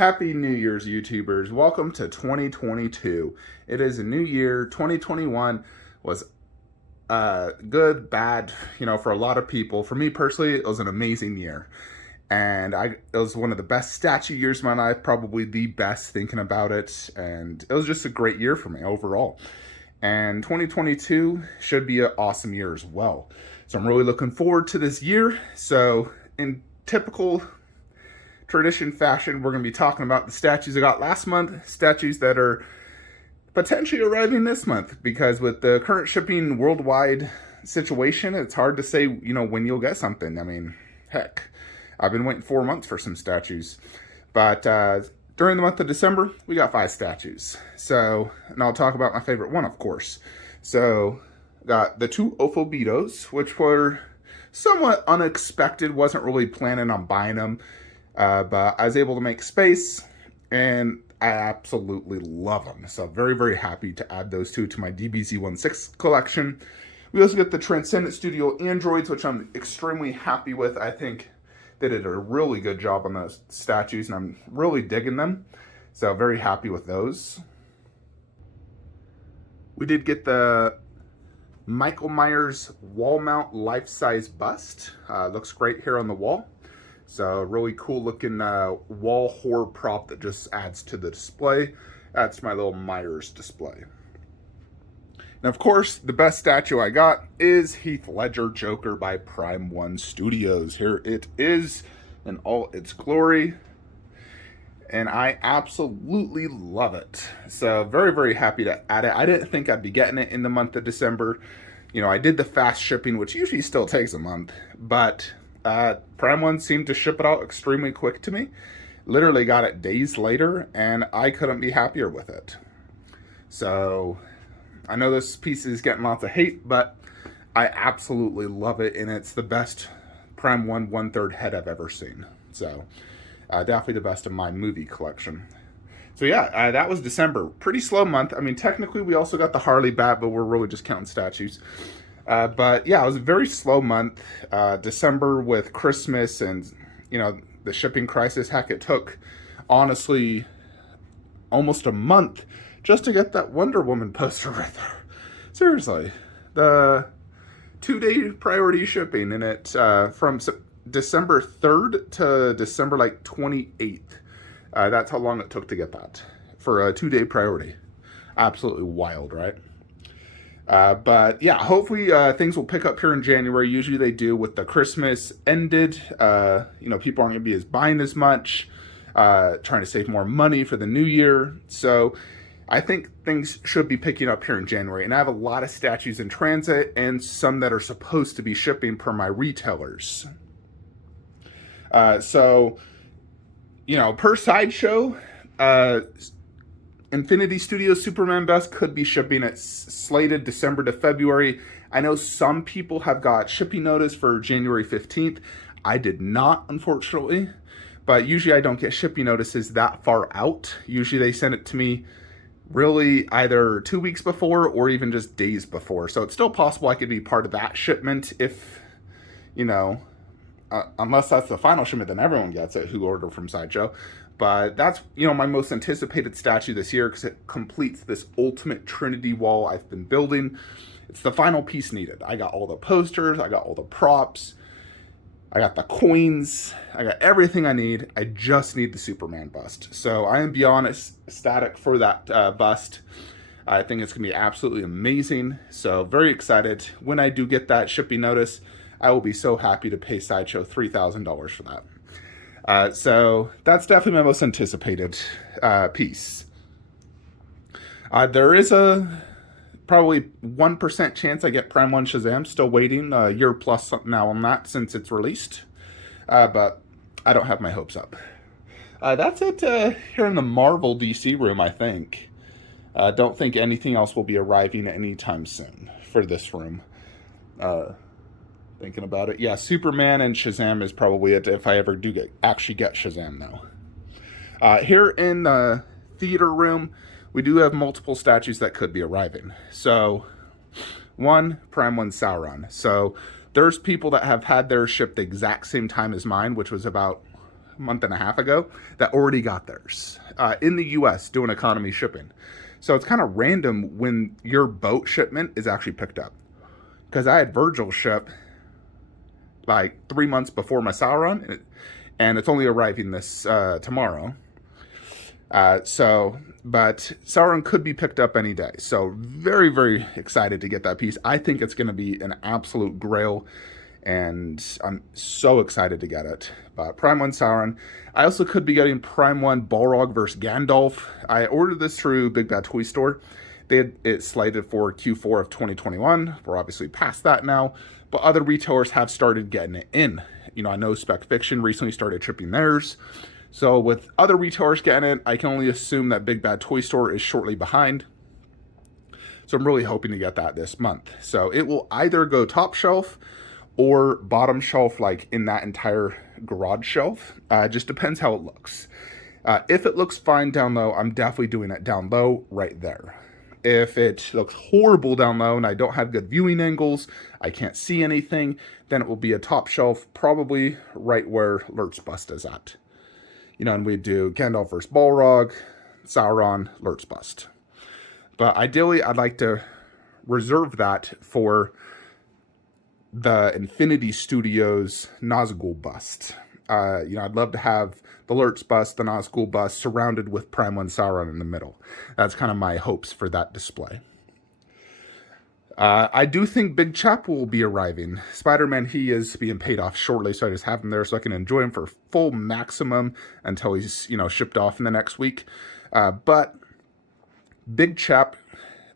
Happy New Year's, YouTubers. Welcome to 2022. It is a new year. 2021 was good, bad, for a lot of people. For me personally, it was an amazing year. And it was one of the best statue years of my life, probably the best thinking about it. And it was just a great year for me overall. And 2022 should be an awesome year as well. So I'm really looking forward to this year. So in typical tradition fashion, we're going to be talking about the statues I got last month, statues that are potentially arriving this month, because with the current shipping worldwide situation, it's hard to say, when you'll get something. I mean, heck, I've been waiting 4 months for some statues. But during the month of December, we got 5 statues. So, and I'll talk about my favorite one, of course. So, got the 2 Ophobetos, which were somewhat unexpected. Wasn't really planning on buying them. But I was able to make space, and I absolutely love them. So very, very happy to add those 2 to my DBZ16 collection. We also get the Transcendent Studio Androids, which I'm extremely happy with. I think they did a really good job on those statues, and I'm really digging them. So very happy with those. We did get the Michael Myers wall mount life-size bust. Looks great here on the wall. So really cool looking wall horror prop that just adds to the display. Adds to my little Myers display. And of course, the best statue I got is Heath Ledger Joker by Prime 1 Studios. Here it is in all its glory. And I absolutely love it. So very, very happy to add it. I didn't think I'd be getting it in the month of December. I did the fast shipping, which usually still takes a month, but Prime 1 seemed to ship it out extremely quick to me. Literally got it days later, and I couldn't be happier with it. So, I know this piece is getting lots of hate, but I absolutely love it, and it's the best Prime 1 1/3 head I've ever seen. So, definitely the best of my movie collection. So yeah, that was December. Pretty slow month. I mean, technically we also got the Harley bat, but we're really just counting statues. But yeah, it was a very slow month. December with Christmas and, the shipping crisis. Heck, it took, honestly, almost a month just to get that Wonder Woman poster right there. Seriously. The 2-day priority shipping, and it from December 3rd to December 28th. That's how long it took to get that for a 2-day priority. Absolutely wild, right? But yeah, hopefully things will pick up here in January. Usually they do with the Christmas ended. People aren't going to be buying as much, trying to save more money for the new year. So I think things should be picking up here in January. And I have a lot of statues in transit and some that are supposed to be shipping per my retailers. Per sideshow, Infinity Studios Superman Best could be shipping at slated December to February. I know some people have got shipping notice for January 15th. I did not, unfortunately. But usually I don't get shipping notices that far out. Usually they send it to me really either 2 weeks before or even just days before. So it's still possible I could be part of that shipment if, unless that's the final shipment, then everyone gets it who ordered from Sideshow. But that's, my most anticipated statue this year because it completes this ultimate Trinity wall I've been building. It's the final piece needed. I got all the posters, I got all the props, I got the coins, I got everything I need. I just need the Superman bust. So I am beyond ecstatic for that bust. I think it's going to be absolutely amazing. So very excited. When I do get that shipping notice, I will be so happy to pay Sideshow $3,000 for that. So that's definitely my most anticipated piece. There is a probably 1% chance I get Prime 1 Shazam. Still waiting a year plus now on that since it's released. But I don't have my hopes up. That's it here in the Marvel DC room, I think. Don't think anything else will be arriving anytime soon for this room. Thinking about it. Yeah, Superman and Shazam is probably it if I ever do actually get Shazam, though. Here in the theater room, we do have multiple statues that could be arriving. So, one, Prime 1 Sauron. So, there's people that have had theirs shipped the exact same time as mine, which was about month and a half ago, that already got theirs in the US doing economy shipping. So it's kind of random when your boat shipment is actually picked up. Because I had Virgil ship like 3 months before my Sauron, and it's only arriving this tomorrow. But Sauron could be picked up any day. So very, very excited to get that piece. I think it's going to be an absolute grail, and I'm so excited to get it. But Prime 1 Sauron. I also could be getting Prime 1 Balrog versus Gandolf. I ordered this through Big Bad Toy Store. They had it slated for Q4 of 2021. We're obviously past that now, but other retailers have started getting it in. You know, I know Spec Fiction recently started shipping theirs. So with other retailers getting it, I can only assume that Big Bad Toy Store is shortly behind. So I'm really hoping to get that this month. So it will either go top shelf or bottom shelf, like in that entire garage shelf. Just depends how it looks. If it looks fine down low, I'm definitely doing it down low right there. If it looks horrible down low and I don't have good viewing angles, I can't see anything, then it will be a top shelf, probably right where Lurt's bust is at. You know, and we do Gandalf versus Balrog, Sauron, Lurt's bust. But ideally, I'd like to reserve that for the Infinity Studios Nazgul bust. You know, I'd love to have the Lurt's bust, the Nazgul bust, surrounded with Prime 1 Sauron in the middle. That's kind of my hopes for that display. I do think Big Chap will be arriving. Spider-Man, he is being paid off shortly, so I just have him there so I can enjoy him for full maximum until he's, you know, shipped off in the next week. But Big Chap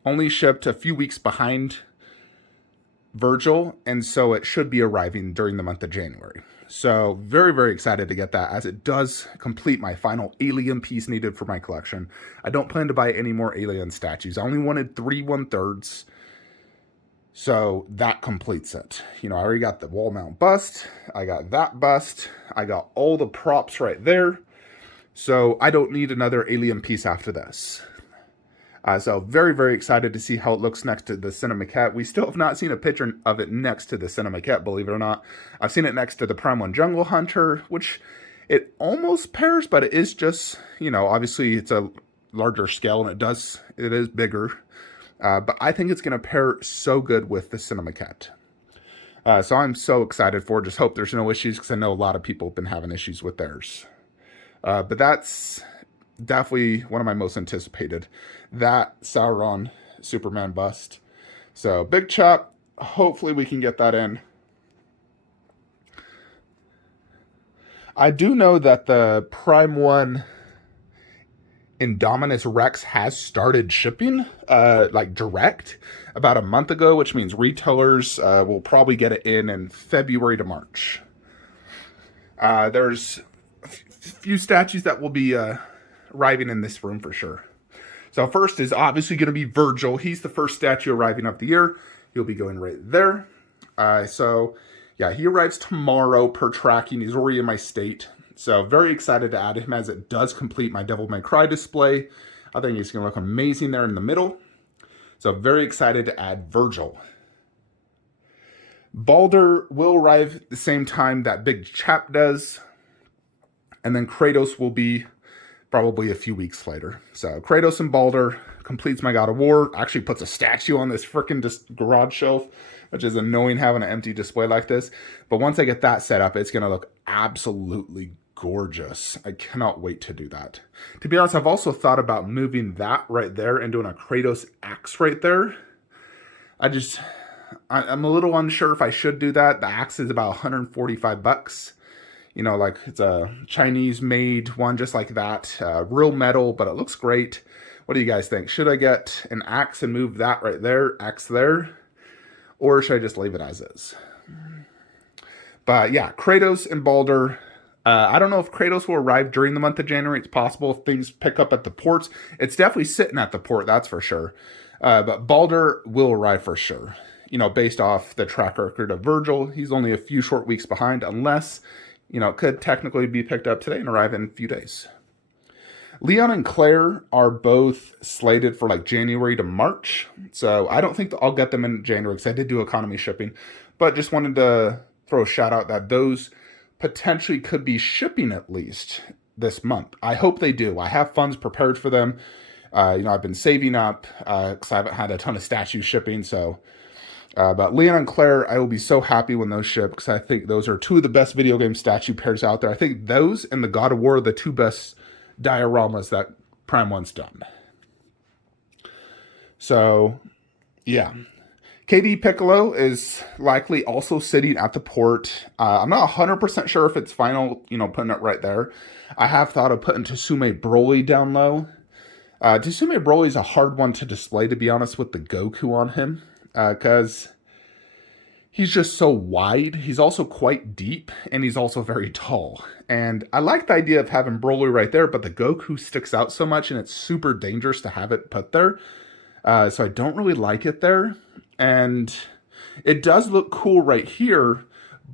only shipped a few weeks behind Virgil, and so it should be arriving during the month of January. So very, very excited to get that, as it does complete my final alien piece needed for my collection. I don't plan to buy any more alien statues. I only wanted 3 1/3. So that completes it. You know, I already got the wall mount bust. I got that bust. I got all the props right there. So I don't need another alien piece after this. So very, very excited to see how it looks next to the Cinemaquette. We still have not seen a picture of it next to the Cinemaquette, believe it or not. I've seen it next to the Prime 1 Jungle Hunter, which it almost pairs, but it is just, you know, obviously it's a larger scale and it is bigger. But I think it's going to pair so good with the Cinemaquette. So I'm so excited for it. Just hope there's no issues, because I know a lot of people have been having issues with theirs. But that's definitely one of my most anticipated. That Sauron Superman bust. So Big Chap, hopefully we can get that in. I do know that the Prime 1 Indominus Rex has started shipping, like direct, about a month ago, which means retailers will probably get it in February to March. There's a few statues that will be arriving in this room for sure. So first is obviously going to be Virgil. He's the first statue arriving of the year. He'll be going right there. So yeah, he arrives tomorrow per tracking. He's already in my state. So very excited to add him, as it does complete my Devil May Cry display. I think he's going to look amazing there in the middle. So very excited to add Virgil. Baldur will arrive at the same time that Big Chap does. And then Kratos will be probably a few weeks later. So Kratos and Baldur completes my God of War. Actually puts a statue on this freaking garage shelf, which is annoying having an empty display like this. But once I get that set up, it's going to look absolutely gorgeous. I cannot wait to do that. To be honest, I've also thought about moving that right there and doing a Kratos axe right there. I'm a little unsure if I should do that. The axe is about 145 bucks. You know, like it's a Chinese made one just like that. Real metal, but it looks great. What do you guys think? Should I get an axe and move that right there, axe there? Or should I just leave it as is? But yeah, Kratos and Baldur. I don't know if Kratos will arrive during the month of January. It's possible if things pick up at the ports. It's definitely sitting at the port, that's for sure. But Baldur will arrive for sure. You know, based off the track record of Virgil, he's only a few short weeks behind, unless, you know, it could technically be picked up today and arrive in a few days. Leon and Claire are both slated for like January to March. So I don't think I'll get them in January, because I did do economy shipping. But just wanted to throw a shout out that those potentially could be shipping at least this month. I hope they do. I have funds prepared for them. I've been saving up because I haven't had a ton of statues shipping. So, but Leon and Claire, I will be so happy when those ship because I think those are two of the best video game statue pairs out there. I think those and the God of War are the two best dioramas that Prime 1's done. So, yeah. KD Piccolo is likely also sitting at the port. I'm not 100% sure if it's final, putting it right there. I have thought of putting Tsume Broly down low. Tsume Broly is a hard one to display, to be honest, with the Goku on him. Because he's just so wide. He's also quite deep, and he's also very tall. And I like the idea of having Broly right there, but the Goku sticks out so much, and it's super dangerous to have it put there. So I don't really like it there. And it does look cool right here,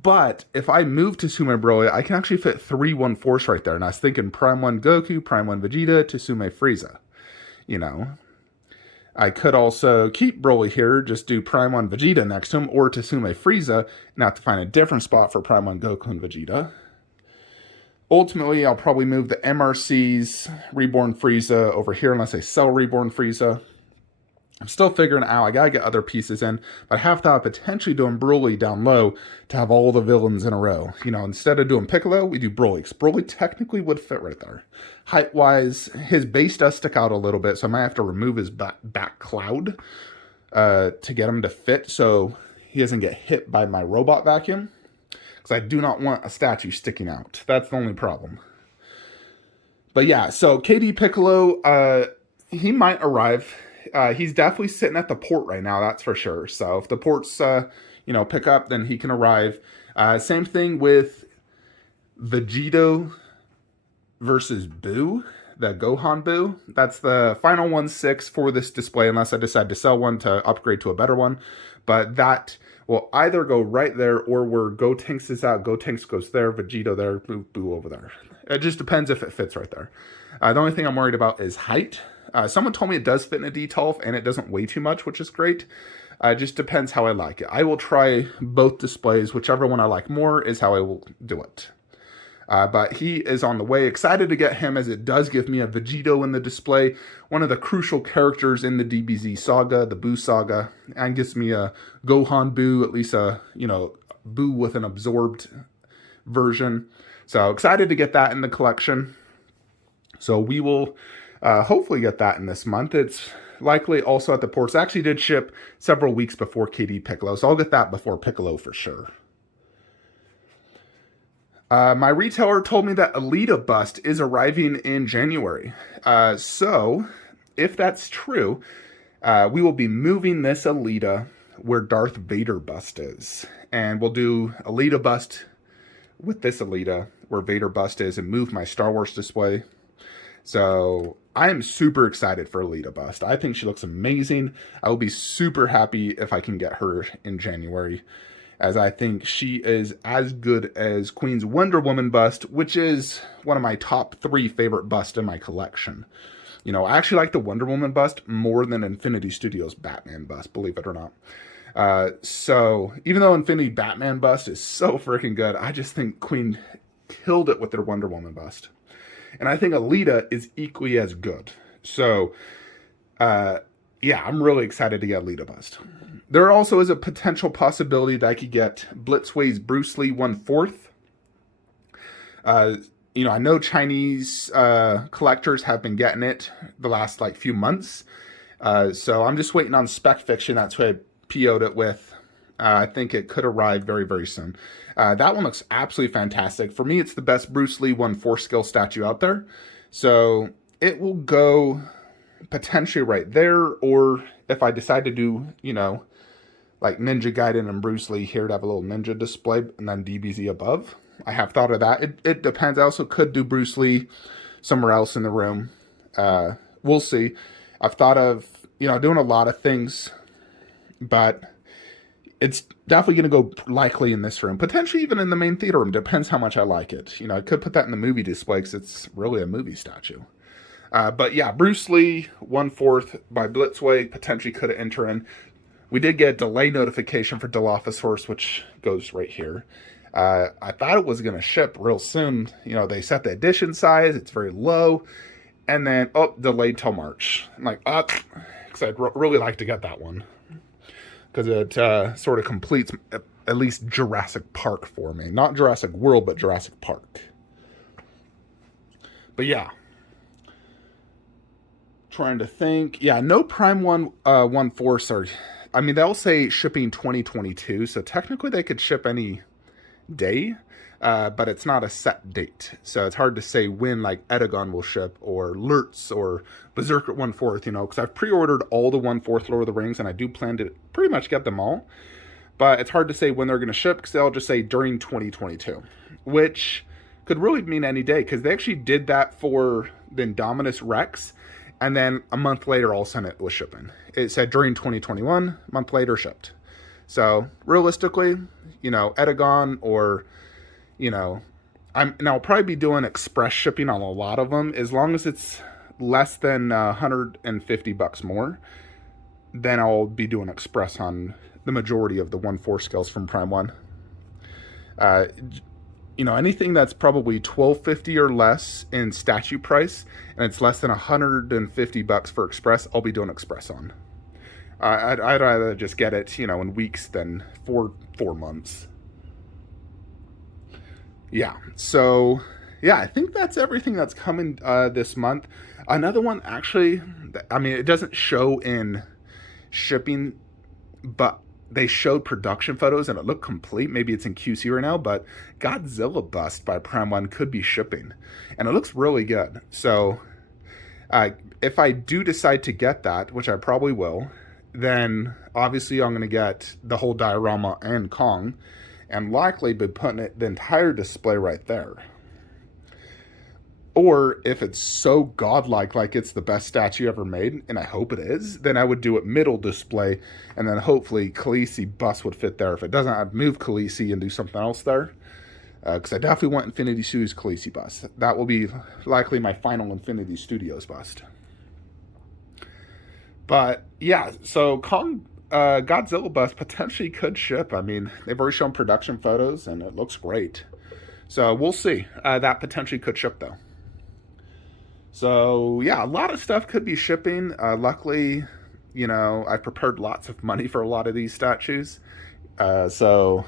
but if I move to Tsume Broly, I can actually fit 3 1/4 right there. And I was thinking Prime 1 Goku, Prime 1 Vegeta, Tsume Frieza. I could also keep Broly here, just do Prime 1 Vegeta next to him, or Tsume Frieza, and have to find a different spot for Prime 1 Goku and Vegeta. Ultimately, I'll probably move the MRC's Reborn Frieza over here unless I sell Reborn Frieza. I'm still figuring out, I gotta get other pieces in, but I have thought of potentially doing Broly down low to have all the villains in a row. Instead of doing Piccolo, we do Broly, because Broly technically would fit right there. Height-wise, his base does stick out a little bit, so I might have to remove his back cloud to get him to fit, so he doesn't get hit by my robot vacuum, because I do not want a statue sticking out. That's the only problem. But yeah, so KD Piccolo, he might arrive. He's definitely sitting at the port right now, that's for sure. So if the ports, pick up, then he can arrive. Same thing with Vegito versus Boo, the Gohan Boo. That's the final 1/6 for this display, unless I decide to sell one to upgrade to a better one. But that will either go right there, or where Gotenks is out, Gotenks goes there, Vegito there, Boo over there. It just depends if it fits right there. The only thing I'm worried about is height. Someone told me it does fit in a D12 and it doesn't weigh too much, which is great. It just depends how I like it. I will try both displays. Whichever one I like more is how I will do it. But he is on the way. Excited to get him, as it does give me a Vegito in the display. One of the crucial characters in the DBZ saga, the Boo saga. And gives me a Gohan Boo, at least a, Boo with an absorbed version. So excited to get that in the collection. So we will hopefully get that in this month. It's likely also at the ports. I actually did ship several weeks before KD Piccolo, so I'll get that before Piccolo for sure. My retailer told me that Alita bust is arriving in January. So if that's true, we will be moving this Alita where Darth Vader bust is. And we'll do Alita bust with this Alita where Vader bust is, and move my Star Wars display. So I am super excited for Alita bust. I think she looks amazing. I will be super happy if I can get her in January, as I think she is as good as Queen's Wonder Woman bust, which is one of my top 3 favorite busts in my collection. I actually like the Wonder Woman bust more than Infinity Studios' Batman bust, believe it or not. So even though Infinity Batman bust is so freaking good, I just think Queen killed it with their Wonder Woman bust. And I think Alita is equally as good. So, yeah, I'm really excited to get Alita bust. There also is a potential possibility that I could get Blitzway's Bruce Lee 1/4. I know Chinese collectors have been getting it the last few months. So I'm just waiting on Spec Fiction. That's who I PO'd it with. I think it could arrive very, very soon. That one looks absolutely fantastic. For me, it's the best Bruce Lee 1/4 scale statue out there. So it will go potentially right there, or if I decide to do, like Ninja Gaiden and Bruce Lee here to have a little ninja display, and then DBZ above. I have thought of that. It depends. I also could do Bruce Lee somewhere else in the room. We'll see. I've thought of, doing a lot of things, but it's definitely going to go likely in this room. Potentially even in the main theater room. Depends how much I like it. I could put that in the movie display because it's really a movie statue. But yeah, Bruce Lee 1/4 by Blitzway potentially could enter in. We did get a delay notification for Dilophosaurus, which goes right here. I thought it was going to ship real soon. You know, they set the edition size. It's very low. And then, oh, delayed till March. I'm like, because I'd really like to get that one. Because it sort of completes at least Jurassic Park for me. Not Jurassic World, but Jurassic Park. But yeah. Trying to think. Yeah, no Prime 1/4 are... I mean, they'll say shipping 2022, so technically they could ship any day, but it's not a set date. So it's hard to say when, like, Edagon will ship, or Lurtz, or Berserker 1/4, you know, because I've pre-ordered all the 1/4 Lord of the Rings, and I do plan to pretty much get them all. But it's hard to say when they're going to ship, because they'll just say during 2022, which could really mean any day, because they actually did that for the Indominus Rex, and then a month later, all of a sudden, it was shipping. It said during 2021, a month later, shipped. So, realistically, you know, Edagon or, you know, I'll probably be doing express shipping on a lot of them. As long as it's less than $150 more, then I'll be doing express on the majority of the 1/4 scales from Prime 1. You know, anything that's probably $12.50 or less in statue price, and it's less than $150 for express, I'll be doing express on. I'd rather just get it, you know, in weeks than four months. Yeah, so, yeah, I think that's everything that's coming this month. Another one, actually, I mean, it doesn't show in shipping, but they showed production photos and it looked complete. Maybe it's in QC right now, but Godzilla Bust by Prime 1 could be shipping. And it looks really good. So if I do decide to get that, which I probably will, then obviously I'm going to get the whole diorama and Kong, and likely be putting the entire display right there. Or if it's so godlike, like it's the best statue ever made, and I hope it is, then I would do it middle display, and then hopefully Khaleesi bust would fit there. If it doesn't, I'd move Khaleesi and do something else there. Because I definitely want Infinity Studios Khaleesi bust. That will be likely my final Infinity Studios bust. But yeah, so Kong Godzilla bust potentially could ship. I mean, they've already shown production photos, and it looks great. So we'll see. That potentially could ship, though. So, yeah, a lot of stuff could be shipping. Luckily, you know, I've prepared lots of money for a lot of these statues. So,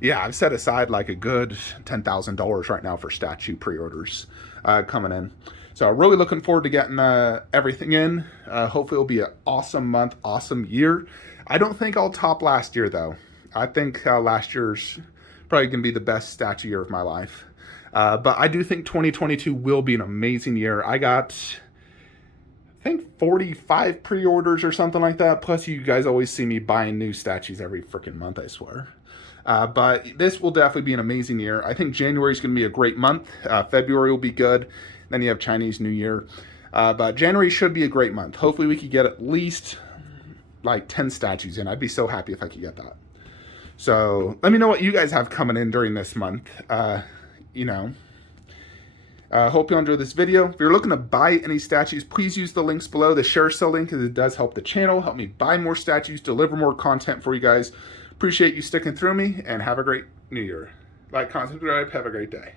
yeah, I've set aside like a good $10,000 right now for statue pre-orders coming in. So, really looking forward to getting everything in. Hopefully it'll be an awesome month, awesome year. I don't think I'll top last year, though. I think last year's probably going to be the best statue year of my life. But I do think 2022 will be an amazing year. I got, I think, 45 pre-orders or something like that. Plus, you guys always see me buying new statues every freaking month, I swear. But this will definitely be an amazing year. I think January is going to be a great month. February will be good. Then you have Chinese New Year. But January should be a great month. Hopefully, we could get at least like 10 statues in. I'd be so happy if I could get that. So, let me know what you guys have coming in during this month. You know, hope you enjoyed this video. If you're looking to buy any statues, please use the links below, the share sale link, because it does help the channel, help me buy more statues, deliver more content for you guys. Appreciate you sticking through me, and have a great new year. Like, comment, subscribe, have a great day.